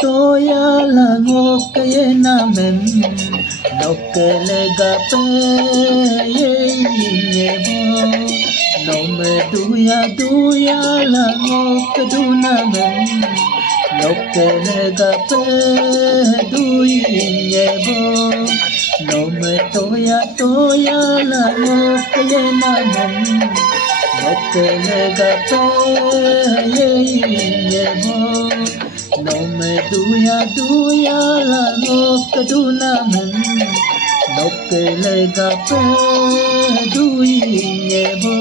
toya langok ye namen nokele gape ye bo nome duya langok du namen nokele gape duye bo nome toya langok ye namen nokele gape ye bo nome duya langok du namen nokele gape duye bo.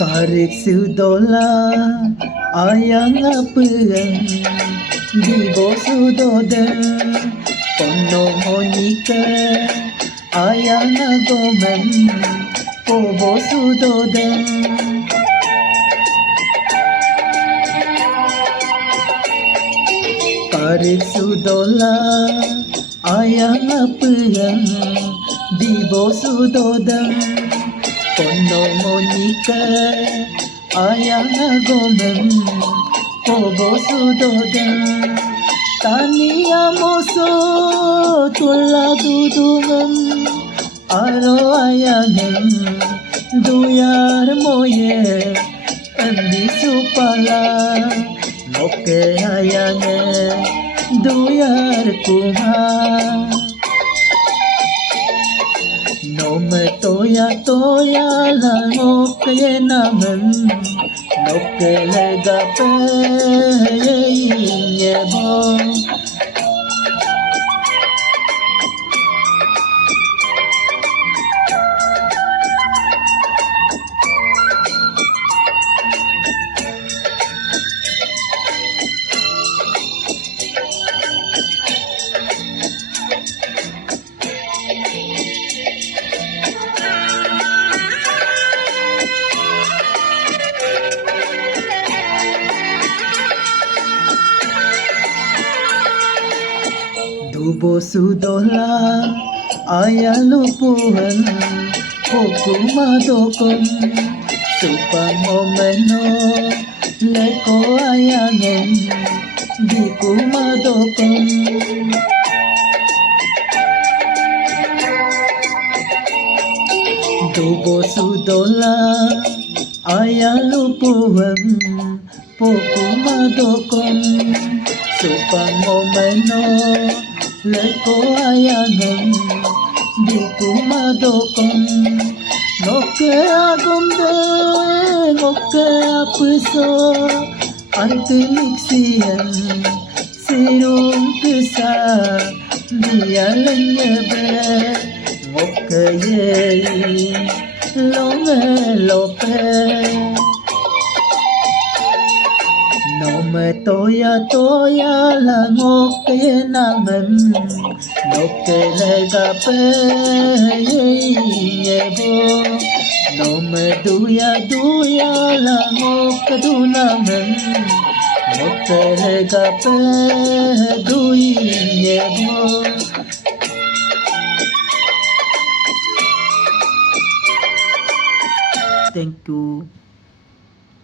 Tarik sudola ayang apeng di bosudoden pono monika ayang agomen po bosudoden tarik sudola ayang apeng di bosudoden pono monika ayang agomen pobo sudoden tania moso tula dudungan aro ayangen duyar moye andi supala moke ayangen duyar kumar nome toya langok ye namen nokele gape ye bo Dubo sudola ayalupuan hukumadokon supamomeno leko ayangen di kumadokon Dubo sudola ayalupuan hukumadokon supamomeno leko ayangen di kumadokon noke agomde noke apuso antiniksien sirum kesa dia lenyebe noke ye lome lope nome toya langok ye namen nokele gape ye bo nome duya langok du namen nokele gape duye bo. Thank you.